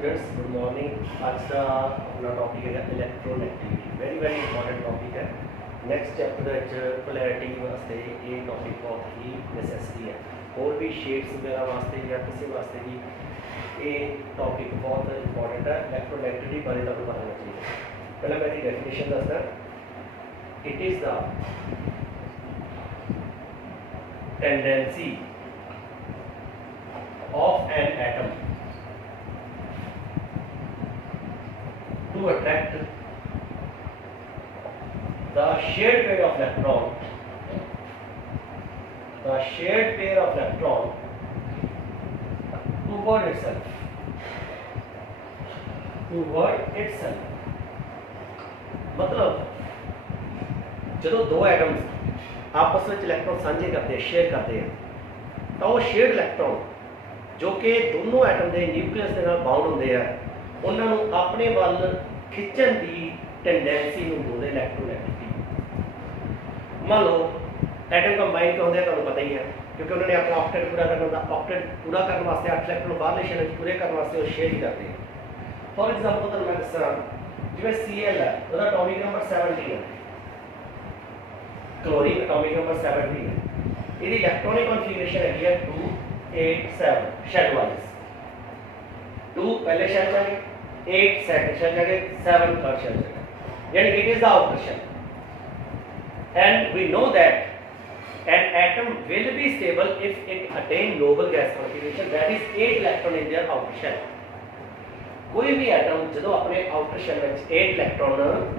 Students good morning. आज का अपना टॉपिक है इलेक्ट्रोनेगेटिविटी। वेरी इंपॉर्टेंट टॉपिक है। नैक्सट चैप्टर पोलैरिटी वास्ते ये टॉपिक बहुत ही नैसेसिटी है। और भी शेड्स वगैरह वास्ते या किसी वास्ते भी ये टॉपिक बहुत इंपॉर्टेंट है। इलेक्ट्रोनेगेटिविटी बारे तुहानू पता होना चाहिए। पहले मैं डेफिनेशन दसदा। It is the tendency of an atom to attract the shared pair of electron toward itself मतलब जो दो एटम्स आपस में इलेक्ट्रॉन साझे करते हैं, शेयर करते हैं, तो वो शेयर्ड इलेक्ट्रॉन जो कि दोनों एटम के न्यूक्लियस के बाउंड होंगे हैं उन्होंने अपने वाल खिंचन की टेंडेंसी बोलते इलेक्ट्रोनेगेटिविटी। मान लो एटम कंबाइन क्यों होंगे तुहानू पता ही है, क्योंकि उन्होंने अपना ऑक्टेट पूरा करना ऑक्टेट पूरा करने वास्ते 8 इलेक्ट्रॉन बाहरले शेल पूरे करने वास्ते शेयर ही करते हैं। फॉर एग्जाम्पल तुहानू मैं दसा जिवें Cl है उसका एटॉमिक नंबर 17 है, क्लोरीन एटॉमिक नंबर 17 है, इसकी इलेक्ट्रॉनिक कॉन्फिगरेशन है 2 8 7 शेल वाइज। 2 पहले शेल जाएंगे, 8 सेकंड शेल जाएंगे, 7 थर्ड शेल जाएंगे, यानी it is the outer shell. And we know that an atom will be stable if it attain noble gas configuration, that is 8 electron in their outer shell। कोई भी atom जो अपने outer shell में 8 electron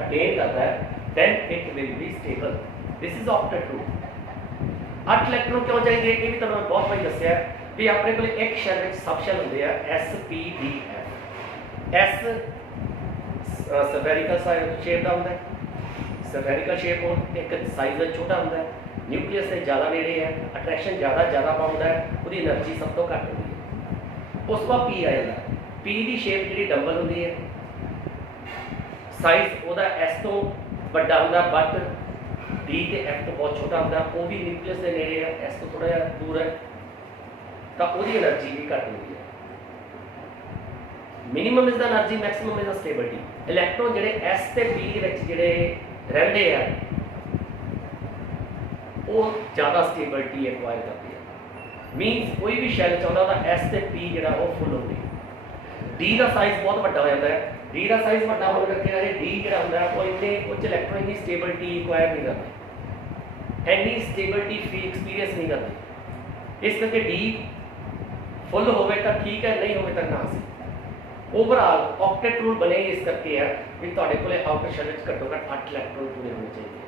attain करता है then it will be stable। this is octet rule। 8 electron क्यों चाहिए ये भी तो मैं बहुत बार दस्या है भी अपने को एक शेल में सब शेल होंगे sp-d-f। s स्फेरिकल शेप का होता है, स्फेरिकल शेप हो एक साइज छोटा होता है, न्यूक्लियस से ज़्यादा नेड़े है, अट्रैक्शन ज़्यादा पाउंदा है, वो एनर्जी सब तो घट होती है। उस बाद पी आ जाता है, पी की शेप जी डबल होती है, साइज वो एस तो बड़ा होंगे बट डी के एफ तो बहुत छोटा होंगे, वो भी न्यूक्लियस के नेड़े है, एस तो थोड़ा जहा दूर है, तो वो एनर्जी भी घट होती है। Minimum is the energy, maximum is the stability. Electron जोड़े एस ते पी जोड़े रहते हैं वो ज़्यादा स्टेबिलिटी एक्वायर करती है। मीनस कोई भी शैल चाहता तो एस ते पी जो फुल होगी। डी का साइज बहुत बड़ा हो जाता है, डी का साइज बड़ा होने करके डी जो होंगे वो इतने कुछ इलैक्ट्रॉन की स्टेबिलिटी एक्वायर नहीं करते, एनी स्टेबिलिटी फी एक्सपीरियंस नहीं करते। इस करके डी फुल होवे तो ठीक है, नहीं होवे तो ना सी। ओवरऑल ऑक्टेट रूल बने इस करके है भी तुहाडे कोले आउटर शेल में घट्टो घट्ट 8 इलैक्ट्रॉन पूरे होने चाहिए।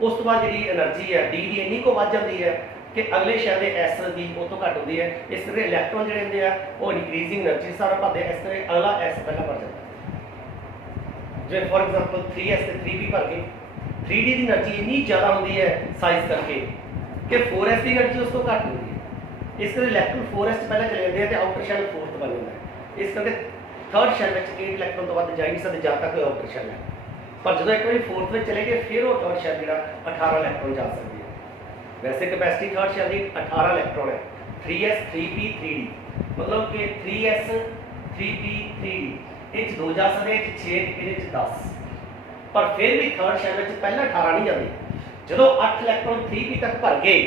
उस तो बाद जी एनर्जी है डी की इन्नी को बढ़ जाती है कि अगले शैल एस की वो तो घट होती है, इस करके इलैक्ट्रॉन जो होंगे वो इंक्रीजिंग एनर्जी सारा भरते इस तरह अगला एस पहला भर जाता है। जो फॉर एग्जाम्पल 3s से 3p भर के 3d की एनर्जी इन्नी ज़्यादा होती है साइज करके कि 4s की एनर्जी उस तो घट होती है। इस करके इलैक्ट्रॉन 4s पहले चले जाते हैं तो आउटर शैल 4th बन जाता है। इस करके थर्ड शैल में 8 इलैक्ट्रॉन तो बाद जा ही नहीं सकते जब तक कोई आउटर शैल है, पर जो एक बार 4th में चले गए फिर वो थर्ड शैल जो 18 इलैक्ट्रॉन जा सकती है। वैसे कैपेसिटी थर्ड शैल की 18 इलैक्ट्रॉन है, 3s 3p 3d मतलब कि 3s 3p 3d ये 2 जा सकते, 6 ये 10, पर फिर भी थर्ड शैल में पहले 18 नहीं जाती। जो 8 इलैक्ट्रॉन 3p तक भर गए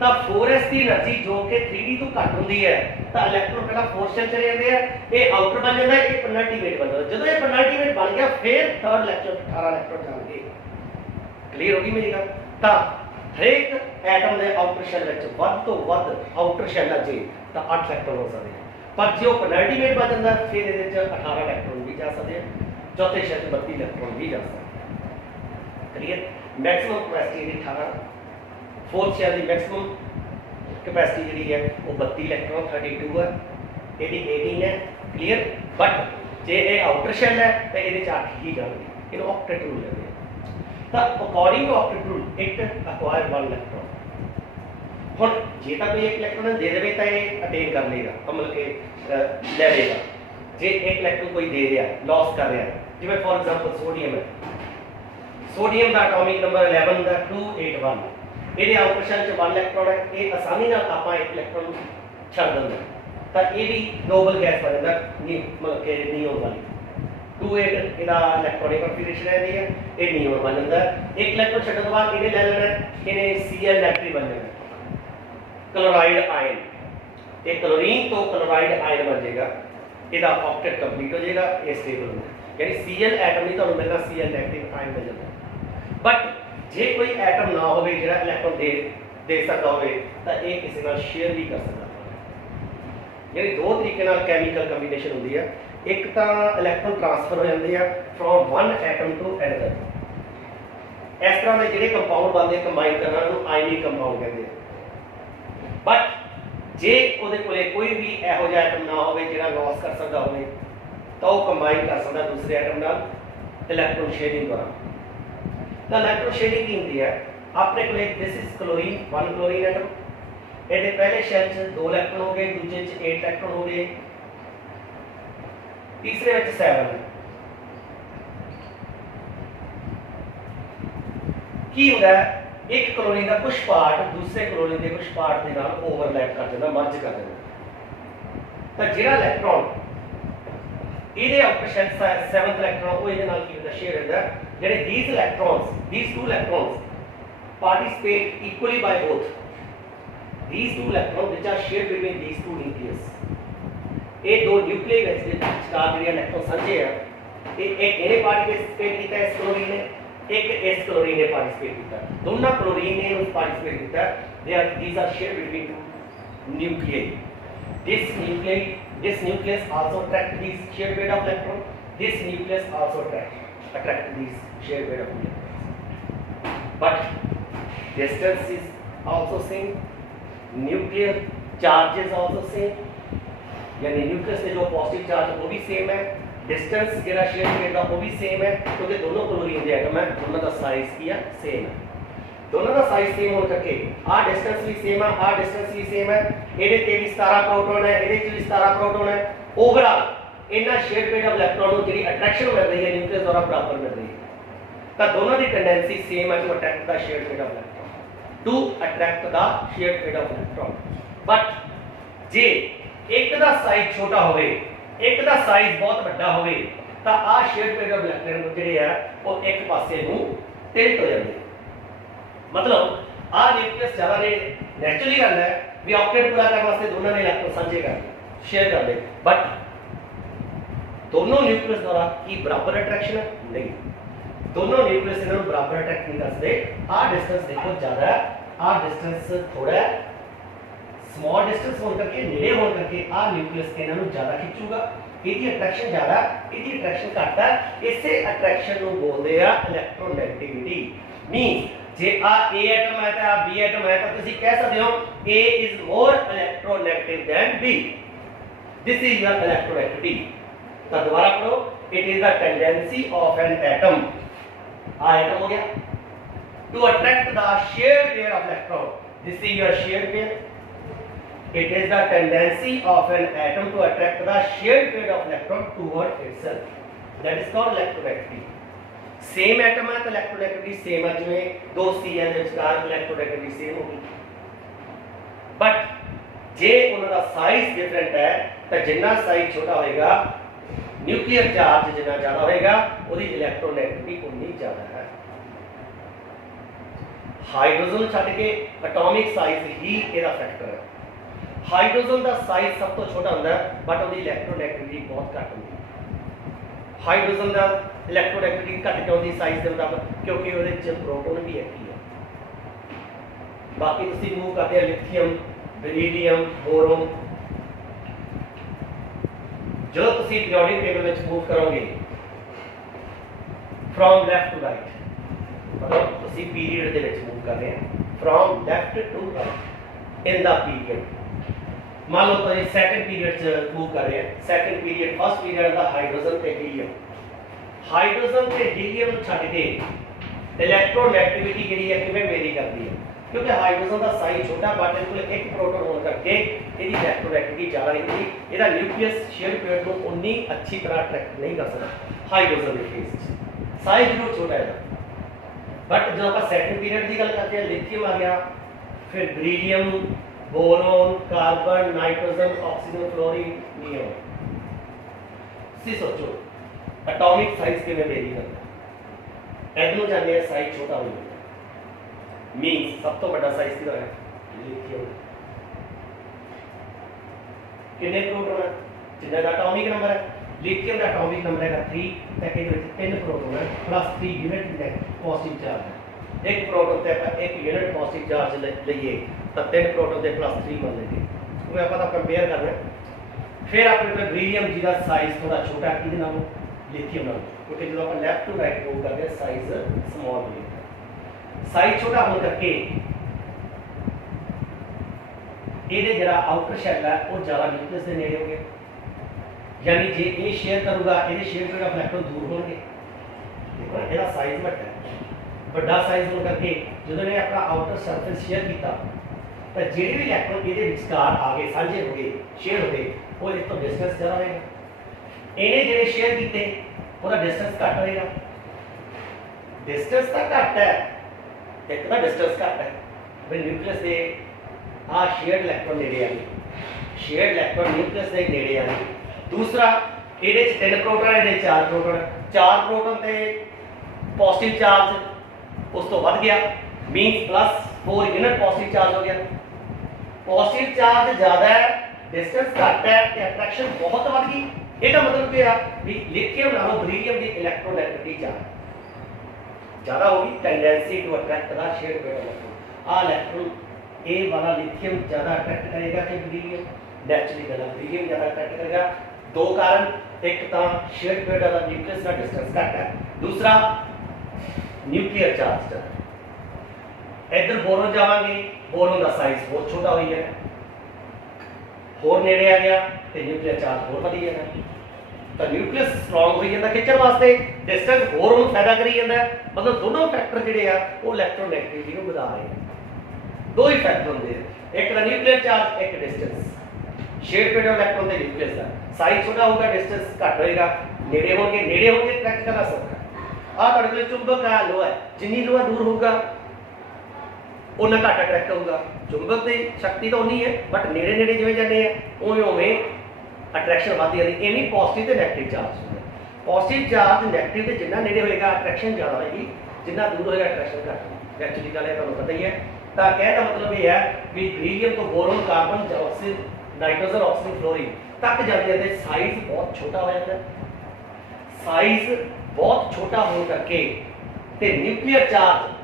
तो 4s की एनर्जी जो कि 3d तो घट होती है तो इलैक्ट्रॉन पहला 4th शैल चले जाते हैं, ये आउटर बन जाता है, ये पेनल्टीमेट बन जाता है। जो ये पेनल्टीमेट बन गया फिर थर्ड इलैक्ट्रॉन 18 इलैक्ट्रॉन जाएंगे। क्लियर होगी मेरी गल? तो हरेक एटम के आउटर शैल में वध तो वध आउटर शैल जे तो 8 इलैक्ट्रॉन हो सकते हैं, पर जो पेनल्टीमेट बन जाता है फिर ये 18 इलैक्ट्रॉन भी जा सकते हैं, चौथे शैल 32 इलैक्ट्रॉन भी जा सकते हैं। क्लियर? मैक्सिमम कैपेसिटी 18, 4th शैल की मैक्सिमम कैपेसिटी जी है वो 32 इलैक्ट्रॉन 32 है, ये 18 है। क्लीयर? बट जो ये आउटर शैल है तो ये 8 ही जाएंगे, इन ऑक्टेट रूल कहते हैं। तो according to octet rule it acquire 1 electron. हुण जे तो कोई 1 इलैक्ट्रॉन दे देवे तो ये अटेन कर लेगा, मतलब कि ले लेगा। जे 1 इलैक्ट्रॉन कोई दे रहा लॉस कर रहा है, जिवें फॉर एग्जाम्पल सोडियम है, सोडियम का एटॉमिक नंबर 11 का 281, ये आउटर शैल 1 इलैक्ट्रॉन है, ये आसानी नाल आपां 1 इलैक्ट्रॉन छड्ड दिंदे तो ये भी नोबल गैस बन जाता मतलब कि नियोन वाली 2,8 ਇਹਦਾ ਇਲੈਕਟ੍ਰੋਨਿਕ ਕਨਫੀਗਰੇਸ਼ਨ ਹੈ ਇਹਦੀ ਇਹ ਨਿਓਨ ਬਣ ਜਾਂਦਾ ਇੱਕ ਇਲੈਕਟ੍ਰੋਨ ਛੱਡਣ ਤੋਂ ਬਾਅਦ ਇਹਨੇ ਲੈ ਲੈਣਾ ਇਹਨੇ Cl ਨੈਗੇਟਿਵ ਬਣ ਜਾਣਾ क्लोराइड आयन ये क्लोरीन तो क्लोराइड आयन बन जाएगा ਇਹਦਾ ऑक्टेट कंप्लीट हो जाएगा ये स्टेबल हो जाएगा यानी Cl एटम नहीं ਤੁਹਾਨੂੰ ਮਿਲਣਾ Cl ਨੈਗੇਟਿव आयन मिल जाता बट जे कोई एटम ना होवे ਜਿਹੜਾ इलेक्ट्रॉन दे सकता होवे ਤਾਂ ਇਹ ਕਿਸੇ ਨਾਲ ਸ਼ੇਅਰ ਵੀ ਕਰ ਸਕਦਾ यानी दो तरीके ਨਾਲ केमिकल कंबीनेशन ਹੁੰਦੀ ਹੈ एक तो इलैक्ट्रॉन ट्रांसफर हो जाते हैं from one atom to another इस तरह के जो कंपाउंड बनते हैं कंबाइन करना उन्होंने आयनिक कंपाउंड कहते हैं बट जे उहदे कोले कोई भी इहो जिहा एटम ना हो जो लॉस कर सकता हो तो वह कंबाइन कर सकता दूसरे एटम नाल इलैक्ट्रॉन शेयरिंग दौरान तो इलैक्ट्रॉन शेयरिंग की होती है अपने को this is chlorine one chlorine atom ये पहले शैल 2 इलैक्ट्रॉन हो गए दूसरे 8 इलैक्ट्रॉन हो गए तीसरे में 7 की होता है एक क्लोरीन का कुछ पार्ट दूसरे क्लोरीन के कुछ पार्ट के नाल ओवरलैप कर देना मर्ज कर देना तो जिहड़ा इलैक्ट्रॉन ਇਹਦੇ ਆਊਟਰ ਸ਼ੈਲ 7th ਇਲੈਕਟ੍ਰੋਨ ਉਹ ਇਹਦੇ ਨਾਲ ਕੀ ਹੁੰਦਾ ਸ਼ੇਅਰ ਹੁੰਦਾ ਜਿਹੜੇ these two electrons participate equally by both these two electrons which are shared between these two nucleus ਇਹ ਦੋ ਨਿਊਕਲੀਅਰ ਵਿੱਚ ਦੇ ਵਿਚਕਾਰ ਜਿਹੜੇ ਇਲੈਕਟ੍ਰੋਨ ਸਾਂਝੇ ਆ ਇਹ ਇਹਨੇ ਪਾਰਟਿਸਿਪੇਟ ਕੀਤਾ ਇਸ ਕਲੋਰੀਨ ਨੇ ਇੱਕ ਇਸ ਕਲੋਰੀਨ ਨੇ ਪਾਰਟਿਸਿਪੇਟ ਕੀਤਾ ਦੋਨਾਂ ਕਲੋਰੀਨ ਨੇ ਉਸ ਪਾਰਟਿਸਿਪੇਟ ਕੀਤਾ these are shared between nuclei this nucleus also attract these shared pair of electron this nucleus also attract these shared pair of electrons but distance is also same nuclear charge is also same यानी nucleus से जो positive charge वो भी same है distance जेड़ा share pair का वो भी सेम है क्योंकि दोनों क्लोरीन के एटम है दोनों का साइज किया सेम है दोनों का साइज सेम होने करके आ डिस्टेंस भी सेम है आ डिस्टेंस भी सेम है ਇਹਦੇ ਤੇ ਵੀ 17 प्रोटॉन है ਇਹਦੇ ਚ ਵੀ 17 प्रोटॉन है ओवरऑल ਇਹਨਾਂ शेयर पेयर ऑफ इलेक्ट्रॉन ਨੂੰ ਜਿਹੜੀ ਅਟਰੈਕਸ਼ਨ ਮਿਲ ਰਹੀ ਹੈ ਨਿਊਕਲੀਅਸ ਦੁਆਰਾ ਬਰਾਬਰ ਮਿਲ ਰਹੀ ਹੈ ਤਾਂ ਦੋਨਾਂ ਦੀ ਟੈਂਡੈਂਸੀ ਸੇਮ ਹੈ ਟੂ ਅਟਰੈਕਟ ਦਾ share pair of electron to attract the share pair of electron but जे एक का साइज छोटा होवे एक का साइज बहुत बड़ा होवे तो आ शेयर पेयर ऑफ इलेक्ट्रॉन ਜਿਹੜੇ ਆ ਉਹ ਇੱਕ ਪਾਸੇ ਨੂੰ ਟਿਲਟ ਹੋ ਜਾਂਦੇ मतलब आ न्यूक्लियस ज्यादा ने नेचुरली करना है भी ऑक्टेट पूरा करने वास्ते दोनों ने इलेक्ट्रॉन साझे करने शेयर कर दे बट दोनों न्यूक्लियस द्वारा की बराबर अट्रैक्शन है नहीं दोनों न्यूक्लियस इन्होंने बराबर अट्रैक्ट नहीं कर सकते आ डिस्टेंस देखो ज्यादा है आ डिस्टेंस थोड़ा है स्मॉल डिस्टेंस होने करके नेड़े होने करके आ न्यूक्लियस के इन्होंने ज्यादा खिंचूगा ਇਹਦੀ ਅਟਰੈਕਸ਼ਨ ਜ਼ਿਆਦਾ ਇਹਦੀ ਅਟਰੈਕਸ਼ਨ ਘੱਟ ਹੈ ਇਸੇ ਅਟਰੈਕਸ਼ਨ ਨੂੰ ਬੋਲਦੇ ਆ ਇਲੈਕਟ੍ਰੋਨੈਗੇਟਿਵਿਟੀ ਮੀਨਸ ਜੇ ਆ A ਐਟਮ ਹੈ ਤਾਂ ਆ B ਐਟਮ ਹੈ ਤਾਂ ਤੁਸੀਂ ਕਹਿ ਸਕਦੇ ਹੋ A is more electronegative than B this is your electronegativity ਤਾਂ ਦੁਬਾਰਾ ਪੜੋ it is the tendency of an atom ਆ ਐਟਮ ਹੋ ਗਿਆ to attract the shared pair of electron this is your shared pair it is the tendency of an atom to attract the shared pair of electron toward itself that is called electronegativity same atom है तो electronegativity same है जिवें दो Cl ਦੇ ਵਿਚਕਾਰ ਇਲੈਕਟ੍ਰੋਨੈਗੇਟਿਵਿਟੀ same ਹੋਗੀ but ਜੇ ਉਹਨਾਂ ਦਾ ਸਾਈਜ਼ ਡਿਫਰੈਂਟ ਹੈ ਤਾਂ ਜਿੰਨਾ ਸਾਈਜ਼ ਛੋਟਾ ਹੋਏਗਾ ਨਿਊਕਲੀਅਰ ਚਾਰਜ ਜਿੰਨਾ ਜ਼ਿਆਦਾ ਹੋਏਗਾ ਉਹਦੀ ਇਲੈਕਟ੍ਰੋਨੈਗੇਟਿਵਿਟੀ ਉਨੀ ਜ਼ਿਆਦਾ ਹੈ ਹਾਈਡਰੋਜਨ ਛੱਡ ਕੇ ਐਟੋਮਿਕ ਸਾਈਜ਼ ਹੀ ਇਹਦਾ ਫੈਕਟਰ ਹੈ ਹਾਈਡਰੋਜਨ ਦਾ ਸਾਈਜ਼ ਸਭ ਤੋਂ ਛੋਟਾ ਹੁੰਦਾ ਹੈ ਬਟ ਉਹਦੀ ਇਲੈਕਟ੍ਰੋਨੈਗੇਟਿਵਿਟੀ ਬਹੁਤ ਘੱਟ ਹੁੰਦੀ ਹੈ ਹਾਈਡਰੋਜਨ ਦਾ इलैक्ट्रोनेगेटिविटी घट क्यों दी साइज के मुताबिक क्योंकि ਉਹਦੇ ਚ प्रोटॉन भी एक्टिव है बाकी ਤੁਸੀਂ मूव करते हैं लिथियम बेरिलियम बोरोन जो ਤੁਸੀਂ पीरियोडिक टेबल ਵਿੱਚ मूव करोगे फ्रॉम लेफ्ट टू राइट मतलब ਤੁਸੀਂ पीरियड ਦੇ ਵਿੱਚ मूव कर रहे हैं from left to right in the period मान लो ਤੁਸੀਂ सेकंड पीरियड ਚ मूव कर रहे हैं सेकंड पीरियड फर्स्ट पीरियड ਦਾ हाइड्रोजन ਤੇ हीलियम हाइड्रोजन से हीलियम छੱਡ के इलैक्ट्रोनेगेटिविटी ਜਿਹੜੀ ਹੈ ਕਿਵੇਂ ਵੇਰੀ ਕਰਦੀ ਹੈ क्योंकि हाइड्रोजन का साइज छोटा बट इसको एक प्रोटॉन होने करके ਇਹਦੀ इलैक्ट्रोनेगेटिविटी ਜ਼ਿਆਦਾ ਰਹਿੰਦੀ ਇਹਦਾ ਨਿਊਕਲੀਅਸ शेयर पेयर ਨੂੰ ਉਨੀ अच्छी तरह अट्रैक्ट नहीं कर सकता हाइड्रोजन ਦੇ ਕੇਸ ਚ साइज ਜ਼ਰੂਰ ਛੋਟਾ ਹੈ बट जो ਆਪਾਂ सेकंड पीरियड ਦੀ ਗੱਲ करते हैं लिथियम आ गया फिर beryllium boron, carbon, nitrogen, oxygen, fluorine, neon. सी सोचो एटॉमिक साइज किवें वेरी करता है। इधरों जाने साइज छोटा हो जाता है। मीन्स सब तो बड़ा साइज किहदा है? लिथियम। कितने प्रोटॉन है? जिन्ना दा एटॉमिक नंबर है, लिथियम का एटॉमिक नंबर है 3, तो कहते 3 प्रोटॉन है प्लस 3 यूनिट पॉजिटिव चार्ज है। एक प्रोटॉन ते आप 1 यूनिट पॉजिटिव चार्ज लईए तो 3 प्रोटॉन ते प्लस 3 मान लेंगे। वो आप कंपेयर करना है। फिर अपने को बेरिलियम जिसका साइज थोड़ा छोटा कि नालों लिथियम नालों, क्योंकि जो आप लेफ्ट टू राइट मूव करते हैं साइज स्मॉल हो जाता है। साइज छोटा होने करके ये जरा आउटर शैल है वो ज़्यादा न्यूक्लियस के नेड़े हो गया, यानी जे ये शेयर करूँगा ये शेयर करूँगा इलेक्ट्रॉन दूर होंगे। देखो इसका साइज बड़ा है, बड़ा साइज होने करके जो ने अपना आउटर सरफेस शेयर किया तो जेडे भी इलेक्ट्रॉन ये विचकार आ गए साझे हो गए शेयर हो गए वो एक तो डिस्टेंस ज़्यादा होगा। इन्हें जो शेयर किए वो डिस्टेंस घट होगा। डिस्टेंस तो घट है, एक तो डिस्टेंस घट है भाई न्यूक्लियस के आ शेयर्ड इलेक्ट्रॉन नेड़े आ गए, शेयर्ड इलेक्ट्रॉन न्यूक्लियस के नेड़े आ गए। दूसरा ये 3 प्रोटॉन है, 4 प्रोटॉन, 4 प्रोटॉन से पॉजिटिव चार्ज उस तो बढ़ गया, means plus 4 unit positive charge हो गया। पॉजिटिव चार्ज ज़्यादा है, डिस्टेंस घट है, अट्रैक्शन बहुत बढ़ गई। इसका मतलब क्या भी लिथियम नालों बेरिलियम की इलेक्ट्रोनेगेटिविटी ज़्यादा होगी, tendency to attract the shared pair electron. आ इलेक्ट्रॉन ए वाला लिथियम ज़्यादा अट्रैक्ट करेगा कि बेरिलियम? नेचुरली गल बेरिलियम ज़्यादा अट्रैक्ट करेगा। दो कारण, एक तो शेयर्ड पेयर वाला न्यूक्लियस का डिस्टेंस घट है, दूसरा न्यूक्लियर चार्ज है। इधर बोरोन जावांगे, बोरोन का साइज बहुत छोटा हो गया, होर नेड़े आ गया तो न्यूक्लियर चार्ज होर बढ़ी जाना, तो न्यूक्लियस स्ट्रॉन्ग हो जाता खिंचण वास्ते, डिस्टेंस होर उन्हें फायदा करी जाता। मतलब दोनों फैक्टर जिहड़े आ वो इलेक्ट्रोनेगेटिविटी को बढ़ा रहे हैं। दो ही फैक्टर होंगे, एक तो न्यूक्लियर चार्ज, एक डिस्टेंस। शेयर पेयर इलेक्ट्रॉन के न्यूक्लियस का साइज छोटा होगा, डिस्टेंस घट होएगा, नेड़े होंगे ट्रैक करना सौखा। आ तुहाडे कोल चुंबक आ लोहा है, जिन्नी लोहा दूर होगा उन्ना घट अट्रैक्ट होगा। चुंबक की शक्ति तो उन्नी है बट नेड़े नेड़े जिवें जाने हैं उवें उवें अट्रैक्शन बढ़ती जाती है। इवें पॉजिटिव ते नेगेटिव चार्ज होंगे, पॉजिटिव चार्ज नेगेटिव से जिन्ना नेड़े होएगा अट्रैक्शन ज़्यादा होगी, जिन्ना दूर होएगा अट्रैक्शन घट होगी। एक्चुअली गल है तुहानूं पता ही है। तो कहने का मतलब ये है कि बेरिलियम तो boron, carbon, oxygen, nitrogen, oxygen, fluorine तक जाते हैं साइज बहुत छोटा हो जाता है। साइज बहुत छोटा होने करके ते न्यूक्लियर चार्ज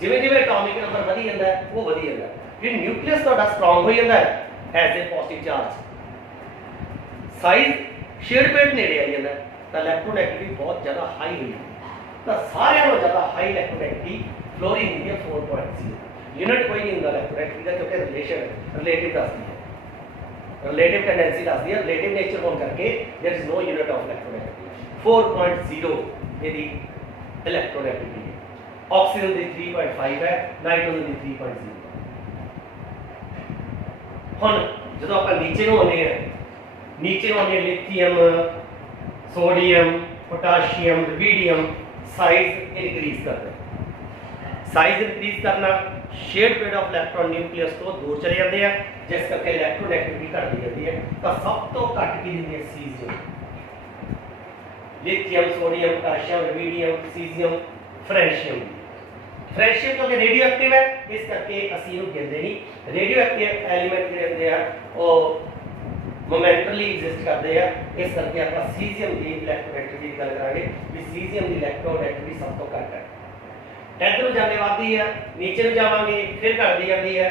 जिवें जिवें एटॉमिक नंबर बढ़ी जाता है वो बढ़ी जाता है। फिर न्यूक्लियस तुहाडा स्ट्रॉन्ग हो जाता है as a positive charge, size share pair नेड़े आ जाता है तो इलेक्ट्रोनेगेटिविटी बहुत ज़्यादा हाई हो जाती है। तो सारे नालों ज़्यादा हाई इलेक्ट्रोनेगेटिविटी फ्लोरीन की है 4.0। यूनिट कोई नहीं होंदा इलेक्ट्रोनेगेटिविटी का, क्योंकि रिलेशन रिलेटिव दसदी है, रिलेटिव टेंडेंसी दसदी है, रिलेटिव नेचर होने करके there is no unit of electronegativity. 4.0 यदि इलेक्ट्रोनेगेटिविटी है, ऑक्सीजन की 3.5 है, नाइट्रोजन की 3.0। हुण जो आप नीचे को आने हैं, नीचे को आने lithium, sodium, potassium, rubidium size increase करते हैं। साइज इंक्रीज करना shared pair of electron nucleus तो दूर चले जाते हैं, जिस करके इलेक्ट्रोनेगेटिविटी घटती जाती है। तो सब तो घट की दिंदी है caesium, lithium, sodium, potassium, rubidium, caesium, francium. Francium क्योंकि रेडियो एक्टिव है इस करके असीं इहनूं गिनदे नहीं। रेडियो एक्टिव एलीमेंट जिहड़े हुंदे आ वो मोमेंटली एग्जिस्ट करते हैं, इस करके आप सीजियम की इलेक्ट्रोनेगेटिविटी की गल करांगे भी सीजियम की इलेक्ट्रोनेगेटिविटी सब तो घट है। इधर जाने वादी है, नीचे में जावांगे फिर घटती जाती है,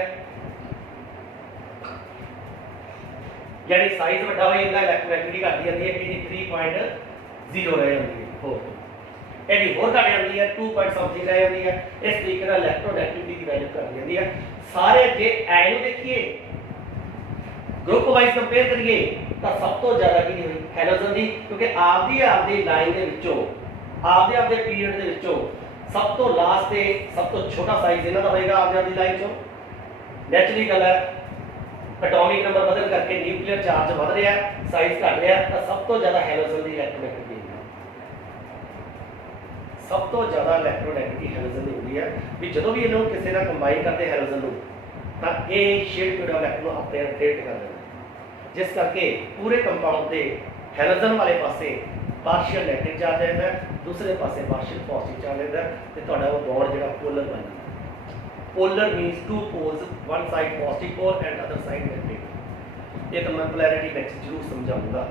यानी साइज बड़ा हो जाता है, इलेक्ट्रोनेगेटिविटी घटती जाती है। इसकी 3.0 रह जाती है, यदि होर घट जाती है 2 पॉइंट समथिंग रह जाती है। इस तरीके से इलेक्ट्रोनेगेटिविटी की वैल्यू घट जाती है। सारे जे एनू देखिए ग्रुप वाइज कंपेयर करिए तो सब तो ज़्यादा की हुई हैलोजन की, क्योंकि आपदी लाइन के विचों आपदे पीरियड के विचों सब तो लास्ट से सब तो छोटा साइज इन्हां दा होएगा आपदी लाइन चो। नैचुरली गल है एटॉमिक नंबर बदल करके न्यूक्लियर चार्ज बढ़ रहा है, साइज घट रहा है, तो सब तो ज़्यादा हैलोजन की इलेक्ट्रोनेगेटिविटी सब तो ज़्यादा इलेक्ट्रोनेगेटिविटी हैलोजन की होती है। भी जो भी इन्हों किसी ना कंबाइन करते हैलोजन ਤਾਂ ਇਹ ਸ਼ੇਅਰਡ ਪੀਰੀਅਡ ਆਫ ਇਲੈਕਟ੍ਰੋਨ ਆਪਣੇ ਆਪ ਕ੍ਰੀਏਟ ਕਰ ਦਿੰਦਾ, ਜਿਸ ਕਰਕੇ ਪੂਰੇ ਕੰਪਾਊਂਡ ਦੇ ਹੈਲੋਜਨ ਵਾਲੇ ਪਾਸੇ ਪਾਰਸ਼ੀਅਲ ਨੈਗੇਟਿਵ ਚਾਰਜ ਆਉਂਦਾ ਹੈ, ਦੂਸਰੇ ਪਾਸੇ ਪਾਰਸ਼ੀਅਲ ਪੋਜ਼ਿਟਿਵ ਚਾਰਜ ਆਉਂਦਾ ਹੈ ਤੇ ਤੁਹਾਡਾ ਉਹ ਬੌਂਡ ਜਿਹੜਾ ਪੋਲਰ ਬਣ ਜਾਂਦਾ। Polar means two poles, one side positive pole and other side negative. ਇਹ ਤਾਂ ਮੈਂ ਪੋਲੈਰਿਟੀ ਵਿੱਚ ਜ਼ਰੂਰ ਸਮਝਾਉਂਗਾ।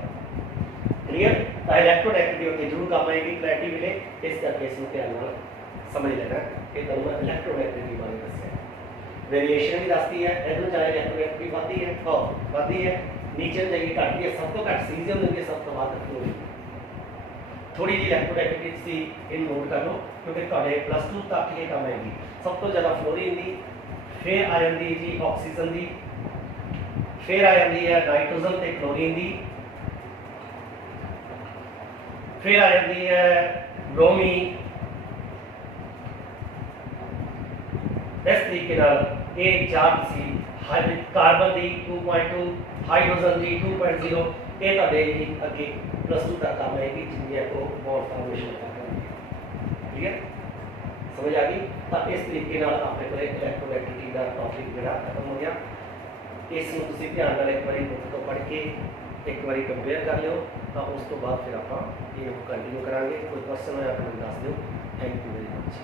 ਕਲੀਅਰ? ਤਾਂ ਇਲੈਕਟ੍ਰੋਨੈਗੇਟਿਵ ਉੱਤੇ ਜ਼ਰੂਰ ਕੰਮ ਆਏਗੀ, ਪੋਲੈਰਿਟੀ ਮਿਲੇ, ਇਸ ਕਰਕੇ ਇਸ ਨੂੰ ਧਿਆਨ ਨਾਲ ਸਮਝ ਲੈਣਾ। ਇਹ ਤੁਹਾਨੂੰ ਮੈਂ ਇਲੈਕਟ੍ਰੋਨੈਗੇਟਿਵ ਬਾਰੇ ਦੱਸਿਆ। वेरिएशन भी दसती है, इधर चाहे इलेक्ट्रोनैगेटिविटी बढ़ती है, बढ़ती है, नीचे जाइए घटती है, सब तो घट सीजियम होंगे, सब तो बाद फ्लोरीन। थोड़ी जी इलेक्ट्रोनैगेटिविटी सी इन नोट कर लो, क्योंकि तुहाडे +2 तक ये काम आएगी। सब तो ज़्यादा फ्लोरीन दी, फिर आ जाती है जी ऑक्सीजन दी, फिर आ जाती है नाइट्रोजन ते क्लोरीन दी, फिर आ जाती है ब्रोमीन। इस तरीके ये चार्ट सी कार्बन की 2.2, हाइड्रोजन की 2.0, ये तुहाडे जी अगे +2 तक काम आएगी, जिन्हें आपको बॉन्ड फॉर्मेशन क्लियर समझ आ गई। तो इस तरीके अपने को इलेक्ट्रोनैगेटिविटी का टॉपिक जोड़ा खत्म हो गया। इसमें तुसीं ध्यान नाल एक बारी बुक तो पढ़ के एक बारी कंपेयर कर लियो, तो उस तो बाद फिर आप कंटिन्यू करांगे। कोई क्वेश्चन होया तो दस दिओ। Thank you very much.